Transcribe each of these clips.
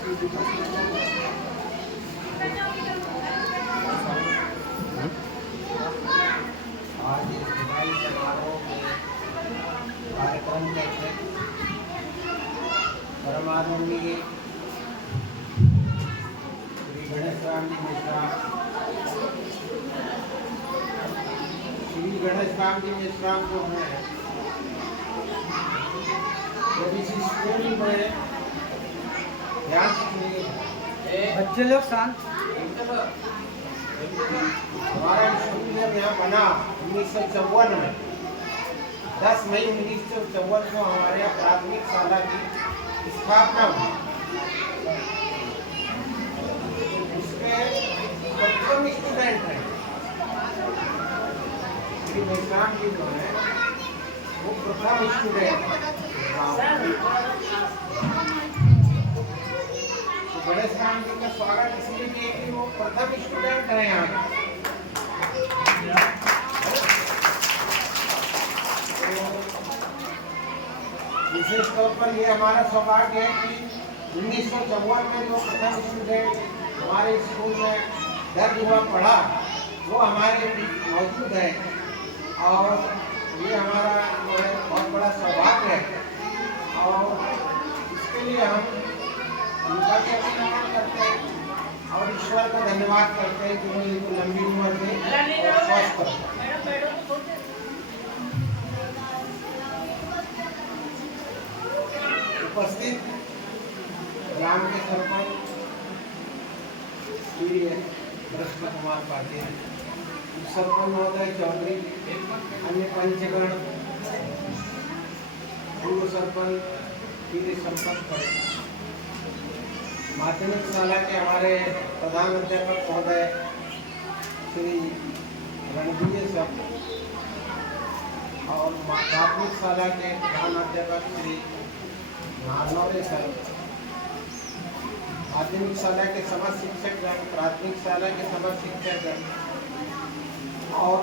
आज इस विदाई समारोह में कार्यक्रम के अध्यक्ष परमानंदीय श्री गणेश राम जी मिश्रा, श्री गणेश राम जी मिश्रा जो है जब इस स्कूल में बच्चे लोग शांत। हमारा स्कूल जब यहाँ बना 1954 में, 10 मई 1954 को हमारे यहाँ प्राथमिक शाला की स्थापना हुई। उसके प्रथम स्टूडेंट हैं श्री मेश्राम जी जो है, वो प्रथम स्टूडेंट गणेश राम जी का स्वागत इसलिए किए कि वो प्रथम स्टूडेंट है यहाँ। विशेष तौर पर ये हमारा सौभाग्य है कि 1954 में जो प्रथम स्टूडेंट हमारे स्कूल में दर्ज हुआ पढ़ा, वो हमारे मौजूद है और ये हमारा जो है बहुत बड़ा सौभाग्य है और इसके लिए हम उनका भी अभिनंदन करते हैं और ईश्वर का धन्यवाद करते हैं कि मुझे इतनी लंबी उम्र में और स्वस्थ रखें। उपस्थित ग्राम के सरपंच श्री कृष्ण कुमार पाटिल, सरपंच महोदय चौधरी, अन्य पंचगण, पूर्व सरपंच श्री संपत, माध्यमिक शाला के हमारे प्रधान अध्यापक महोदय श्री रणधीर सर और प्राथमिक शाला के प्रधान अध्यापक श्री नारनौरे सर, माध्यमिक शाला के समस्त शिक्षकगण, प्राथमिक शाला के समस्त शिक्षकगण और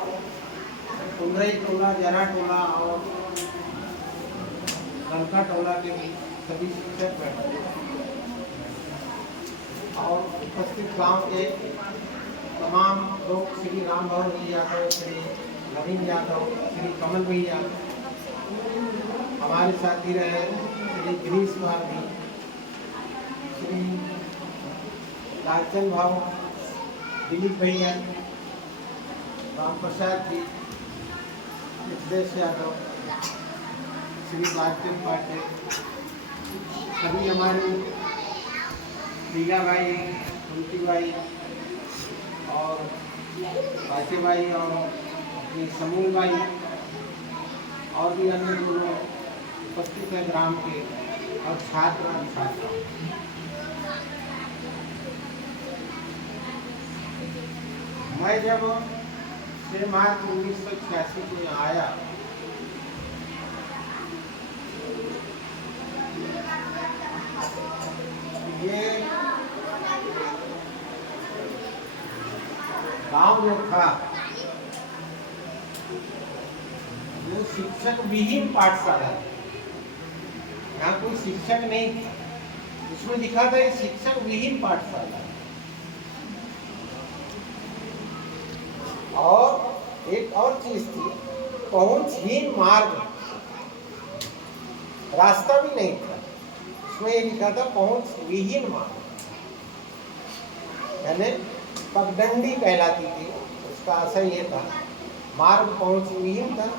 कुंदरई टोला, जरा टोला और लंका टोला के भी सभी शिक्षकगण और उपस्थित गांव के तमाम लोग, श्री राम भवन जी यादव, श्री नवीन यादव, श्री कमल भैया, हमारे साथी रहे श्री गिरीश भाभी, श्री लालचंद भाव, दिलीप भैया, राम प्रसाद जी, नितेश यादव, श्री बालचंद पाटिल, सभी हमारी लीला भाई, कुंती भाई और बाचे भाई और अपनी समूह भाई और भी अन्य लोग उपस्थित हैं ग्राम के और छात्र और छात्रा। मैं जब 6 मार्च 1986 को यहाँ आया ये गांव जो था वो शिक्षक विहीन पाठशाला, यहाँ कोई शिक्षक नहीं था, उसमें लिखा था ये शिक्षक विहीन पाठशाला। और एक और चीज थी, पहुंचहीन मार्ग, रास्ता भी नहीं था, उसमें ये लिखा था पहुंच विहीन मार्ग, यानी पगडंडी कहलाती थी, उसका असर ये था, मार्ग पहुंच विहीन था।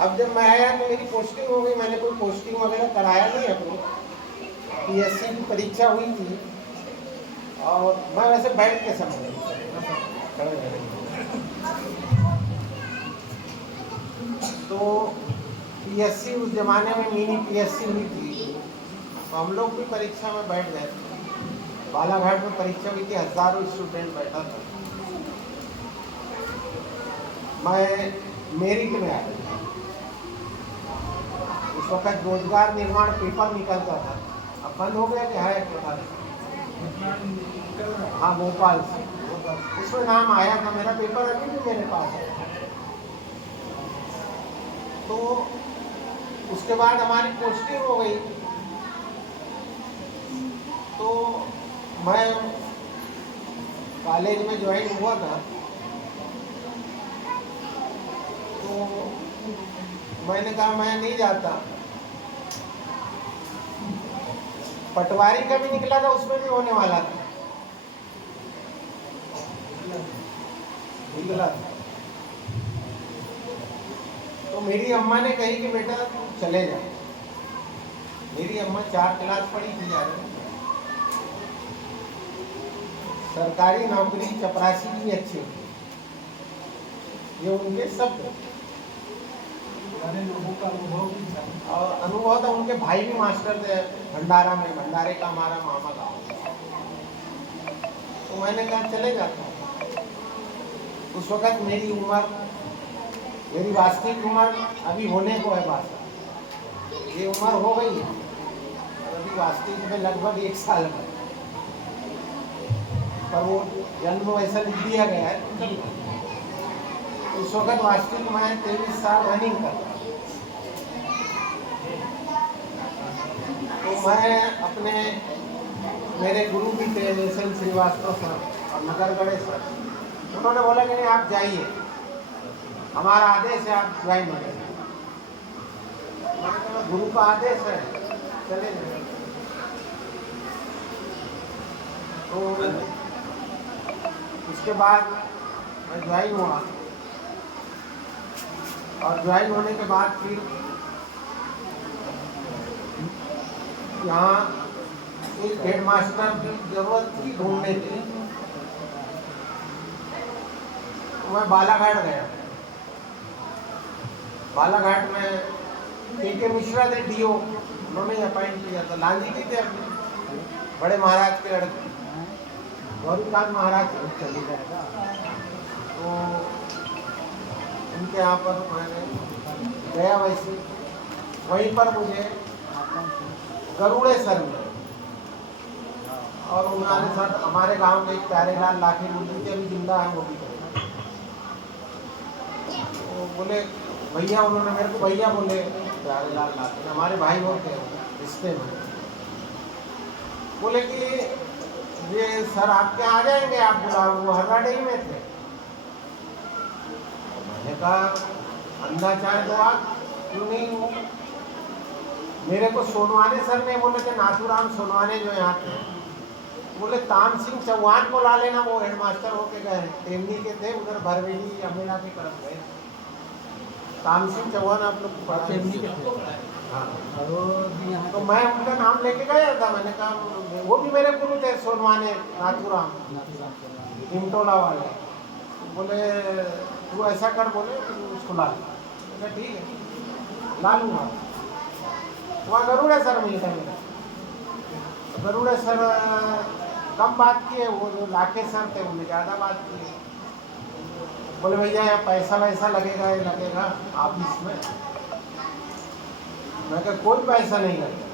अब जब मैं आया तो मेरी पोस्टिंग हो गई, मैंने कोई पोस्टिंग वगैरह कराया नहीं अपनी, पीएससी की परीक्षा हुई थी और मैं वैसे बैठ के समझ तो पीएससी उस जमाने में मिनी पीएससी हुई थी, तो हम लोग भी परीक्षा में बैठ गए। बालाघाट में परीक्षा हुई थी, हजारों स्टूडेंट बैठा था, मैं मेरिट में आ गया। उस वक्त रोजगार निर्माण पेपर निकलता था, अब बंद हो गया क्या है पता नहीं। हाँ, भोपाल से उसमें नाम आया था, मेरा पेपर अभी भी मेरे पास है। तो उसके बाद हमारी पोस्टिंग हो गई कॉलेज में ज्वाइन हुआ था तो मैंने कहा मैं नहीं जाता। पटवारी का भी निकला था, उसमें भी होने वाला था, निकला था। तो मेरी अम्मा ने कही कि बेटा तू चले जा। मेरी अम्मा 4 क्लास पढ़ी थी यार, सरकारी नौकरी चपरासी की अच्छी होती, ये उनके शब्द। लोगों का अनुभव भी था। और अनुभव था, उनके भाई भी मास्टर थे भंडारा में, भंडारे का हमारा मामा गाँव। तो मैंने कहा चले जाता हूँ। उस वक़्त मेरी उम्र, मेरी वास्तविक उम्र अभी होने को है, बात ये उम्र हो गई है और अभी वास्तविक में लगभग 1 साल का, पर वो जन्म वैसा लिख दिया गया है। उस वक़्त वास्तविक मैं 23 साल रनिंग कर रहा। तो मैं अपने, मेरे गुरु भी थे एस.एल. श्रीवास्तव सर और नगर गणेश सर, उन्होंने बोला कि नहीं आप जाइए, हमारा आदेश है, आप ज्वाइन हो जाइए। मैंने कहा गुरु का आदेश है, चले जाइए। तो उसके बाद मैं ज्वाइन हुआ और ज्वाइन होने के बाद फिर यहाँ एक हेड मास्टर की जरूरत थी ढूंढने की। तो मैं बालाघाट गया। बालाघाट में के मिश्रा थे डीओ, उन्होंने अपॉइंट किया था। लांजी जी थे अपने बड़े महाराज के लड़के, गौरीकांत महाराज चले जाएगा। तो उनके यहाँ पर मैंने गया, वैसे वहीं पर मुझे गरुड़े सर में, और उन्होंने सर हमारे गांव के एक प्यारेलाल लाखे गुरु जी अभी जिंदा है, वो भी गए। तो बोले भैया, उन्होंने मेरे को भैया बोले, प्यारेलाल लाखे हमारे भाई होते हैं रिश्ते में। बोले कि ये सर आपके आ जाएंगे, आप बुलाओ। वो हर्राडेही में थे। मैंने कहा अंधा चाहे तो आप, क्यों नहीं हो। मेरे को सोनवाने सर ने बोले थे, नाथूराम सोनवाने जो यहाँ थे, बोले ताम सिंह चौहान को ला लेना, वो हेडमास्टर होके गए, टेमनी के थे, उधर भरवेली अमेरा की तरफ गए। ताम सिंह चौहान आप लोग टेमनी के थे। हाँ, तो मैं उनका नाम लेके गया था। मैंने कहा वो भी मेरे गुरु थे, सोनवाने नाथूराम हिमटोला वाले। बोले तू ऐसा कर, बोले उसको ला। मैंने ठीक है ला लूँगा। वहाँ गरुड़े सर मिल गए मेरे। गरुड़े सर कम बात किए, वो जो लाखे सर थे उन्हें ज़्यादा बात की। बोले भैया यहाँ पैसा वैसा लगेगा, ये लगेगा ऑफिस में। मैं कहा कोई पैसा नहीं लगेगा,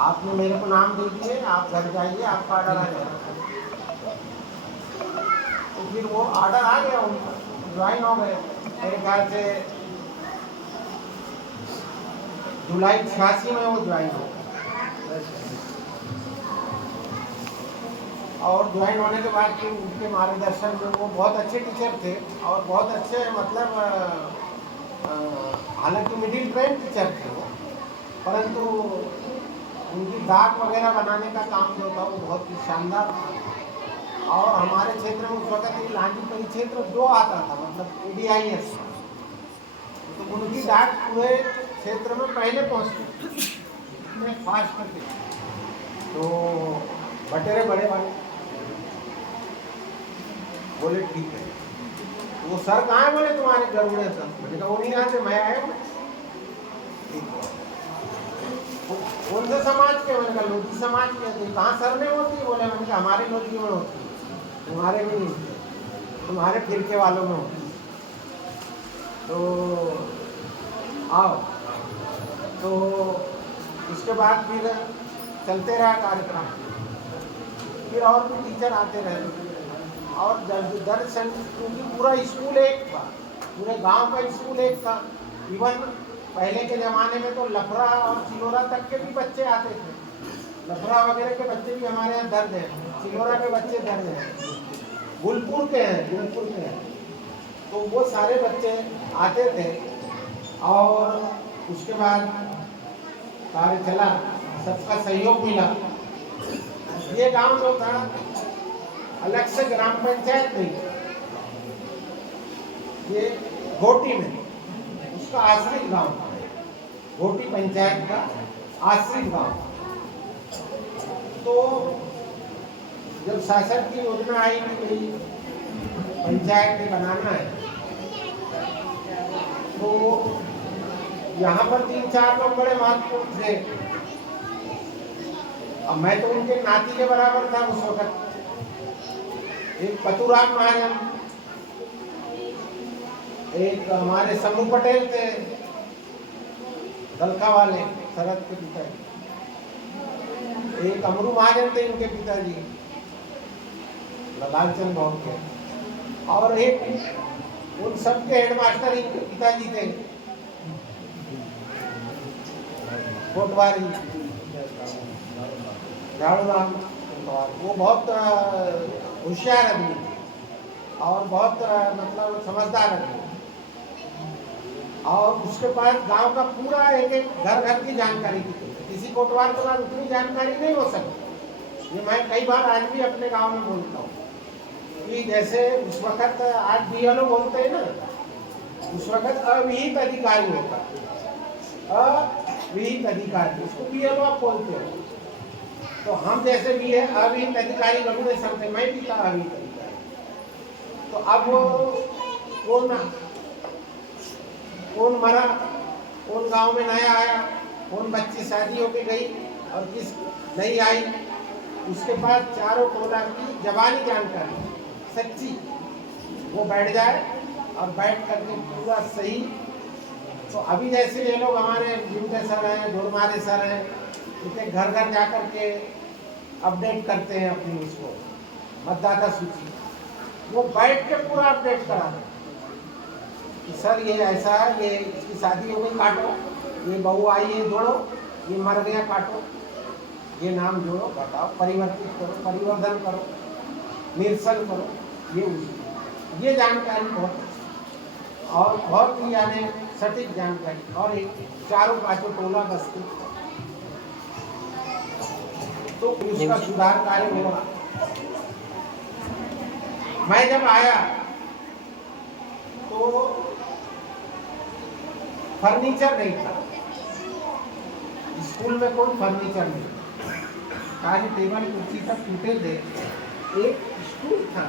आपने मेरे को नाम दे दिए, आप घर जाइए, आपका ऑर्डर आ जाएगा। तो फिर वो ऑर्डर आ गया, उनका ज्वाइन हो गए। मेरे ख्याल से जुलाई 86 में वो ज्वाइन हो। और ज्वाइन होने के बाद फिर उनके मार्गदर्शन में, वो बहुत अच्छे टीचर थे और बहुत अच्छे, मतलब हालांकि मिडिल ट्रेन टीचर थे वो, परंतु उनकी दाग वगैरह बनाने का काम जो था वो बहुत ही शानदार था। और हमारे क्षेत्र में उस वक्त ये लांजी परिक्षेत्र 2 आता था, मतलब ADIS, तो उनकी दाग पूरे क्षेत्र में पहले पहुँचती, इतने फास्ट थे। तो बटेरे बड़े बड़े बोले ठीक है। वो सर कहाँ है, बोले तुम्हारे गरुड़े सर। मैंने कहा वो नहीं आते, मैं आया हूँ। कौन से समाज के? मैंने कहा लोधी समाज के। तो कहाँ सर में होती है? बोले, मैंने कहा हमारे लोधी में होती है, तुम्हारे में नहीं, तुम्हारे फिरके वालों में होती है। तो आओ। तो उसके बाद फिर चलते रहा कार्यक्रम, फिर और भी टीचर आते रहे। और दरअसल क्योंकि पूरा स्कूल एक था, पूरे गांव का स्कूल एक था। इवन पहले के ज़माने में तो लफड़ा और चिलोरा तक के भी बच्चे आते थे। लफड़ा वगैरह के बच्चे भी हमारे यहाँ दर्ज हैं, सिलोरा के बच्चे दर्ज हैं, गुलपुर के हैं। तो वो सारे बच्चे आते थे और उसके बाद कार्य चला, सबका सहयोग मिला। ये गांव जो था अलग से ग्राम पंचायत नहीं, ये घोटी में उसका आश्रित गांव था, घोटी पंचायत का आश्रित गांव। तो जब शासन की योजना आई कि भाई पंचायत में बनाना है, तो यहाँ पर 3-4 लोग बड़े महत्वपूर्ण थे। अब मैं तो उनके नाती के बराबर था उस वक्त। एक पतुराम महाजन, एक हमारे शंभू पटेल थे दलखा वाले, शरद के पिताजी, एक अमरू महाजन थे इनके पिताजी, लालचंद भाव के, और एक उन सबके हेडमास्टर इनके पिताजी थे कोटवारी झाड़ू राम। वो बहुत होशियार आदमी और बहुत मतलब समझदार आदमी, और उसके पास गांव का पूरा एक घर की जानकारी थी। किसी कोटवार के पास उतनी जानकारी नहीं हो सकती। ये मैं कई बार आज भी अपने गांव में बोलता हूँ कि जैसे उस वक्त आज बीएलओ बोलते हैं ना, उस वक्त अविहित अधिकारी होता, अविहित अधिकारी, उसको बीएलओ आप बोलते हो। तो हम जैसे भी है अविहित अधिकारी लोगों ने समझे, मैं भी था अविहित अधिकारी। तो अब कौन मरा, कौन गांव में नया आया, कौन बच्ची शादी होके गई और किस नहीं आई, उसके बाद चारों टोला की जबानी जानकारी सच्ची वो बैठ जाए और बैठ करके पूरा सही। तो अभी जैसे ये लोग हमारे जिमटे सर हैं, ढोरमारे सर हैं, इनके घर घर जा कर के अपडेट करते हैं अपनी उसको मतदाता सूची, वो बैठ के पूरा अपडेट कराते हैं कि सर ये ऐसा है, ये इसकी शादी हो गई काटो, ये बहू आई है जोड़ो, ये मर गया काटो, ये नाम जोड़ो, बताओ, परिवर्तित करो, परिवर्धन करो, निरसन करो, ये जानकारी बहुत और बहुत ही यानी सटीक जानकारी। और एक चारों पांचों टोला बस्ती, तो उसका सुधार कार्य हो रहा। मैं जब आया तो फर्नीचर नहीं था स्कूल में, कोई फर्नीचर नहीं, सारी टेबल कुर्सी सब टूटे थे, एक स्टूल था,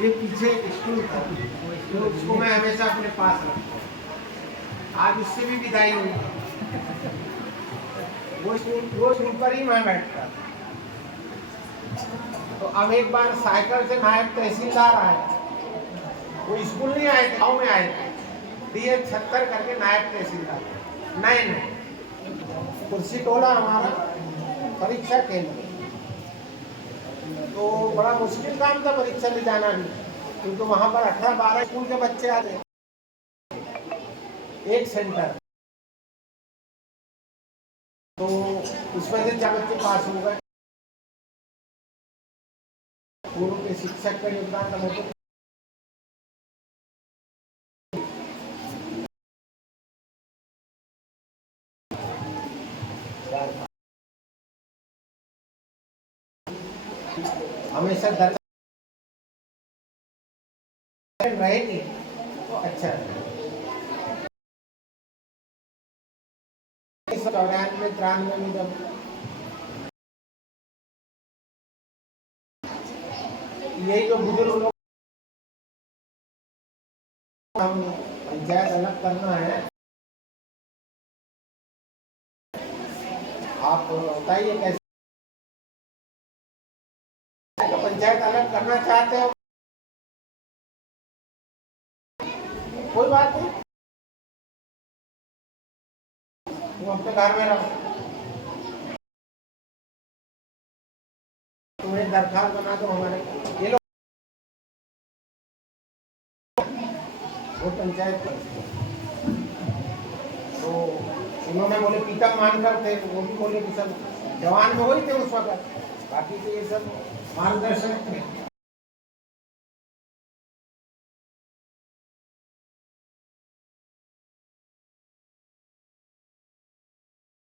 ये पीछे एक स्टूल था, तो उसको मैं हमेशा अपने पास रखता। आज उससे भी विदाई हुई, वो स्टूल पर ही मैं बैठता। तो अब एक बार साइकिल से नायब तहसीलदार आए, वो स्कूल नहीं आए थे, गाँव में आए थे, DH 76 करके नायब तहसीलदार, नए कुर्सी टोला हमारा परीक्षा केंद्र। तो बड़ा मुश्किल काम था परीक्षा ले जाना भी, क्योंकि वहां पर 18-12 स्कूल के बच्चे आते, एक सेंटर, तो उसमें से 4 बच्चे पास हो गए। पूर्व के शिक्षक का योगदान था, हमेशा रहेगी तो अच्छा है। 1994-93 में जब यही जो बुजुर्ग लोग, हम पंचायत अलग करना है, आप बताइए कैसे पंचायत अलग करना चाहते हो? कोई बात नहीं, तुम अपने घर में रहो, तुम्हें दरखास्त बना दो हमारे, ये लोग वो पंचायत, तो उन्होंने बोले पीतम मानकर थे, तो वो भी बोले कि सब जवान में वही थे उस वक्त, बाकी तो ये सब मार्गदर्शक थे।